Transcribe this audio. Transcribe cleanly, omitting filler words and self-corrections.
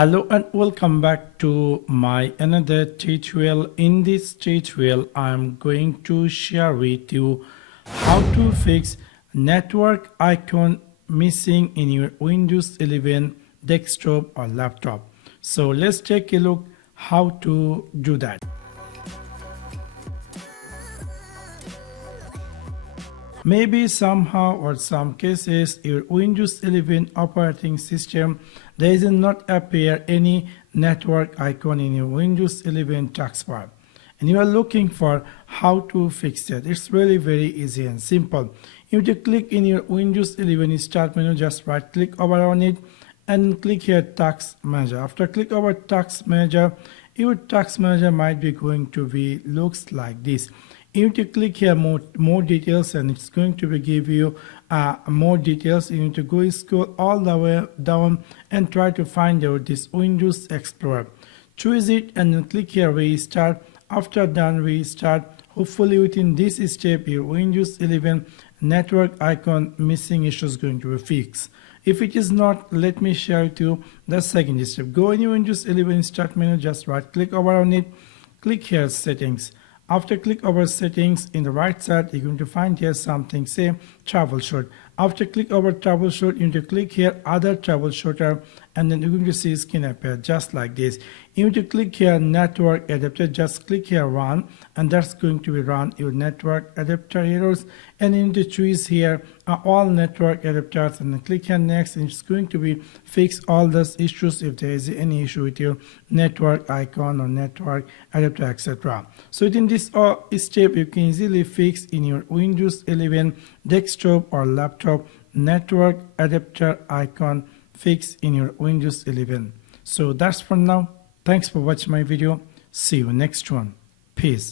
Hello and welcome back to my another tutorial. In this tutorial I'm going to share with you how to fix network icon missing in your Windows 11 desktop or laptop. So let's take a look how to do that. Maybe somehow or some cases your Windows 11 operating system does not appear any network icon in your Windows 11 taskbar and you are looking for how to fix it. It's really very easy and simple. You have to click in your Windows 11 start menu, just right click over on it and click here Task Manager. After click over Task Manager, your Task Manager might be going to be looks like this. You need to click here more details and it's going to be give you more details. You need to go scroll all the way down and try to find out this Windows Explorer. Choose it and then click here restart. After done restart, hopefully within this step your Windows 11 network icon missing issue is going to be fixed. If it is not, let me share with you the second step. Go in your Windows 11 start menu, just right click over on it, click here settings. After click over settings, in the right side you're going to find here something say troubleshoot. After click over troubleshoot, you need to click here other troubleshooter and then you're going to see skin appear just like this. You need to click here network adapter, just click here run and that's going to be run your network adapter errors, and you need to choose here all network adapters and then click here next, and it's going to be fix all those issues if there is any issue with your network icon or network adapter, etc. So within this step you can easily fix in your Windows 11 desktop or laptop network adapter icon fix in your Windows 11. So that's for now. Thanks for watching my video. See you next one. Peace.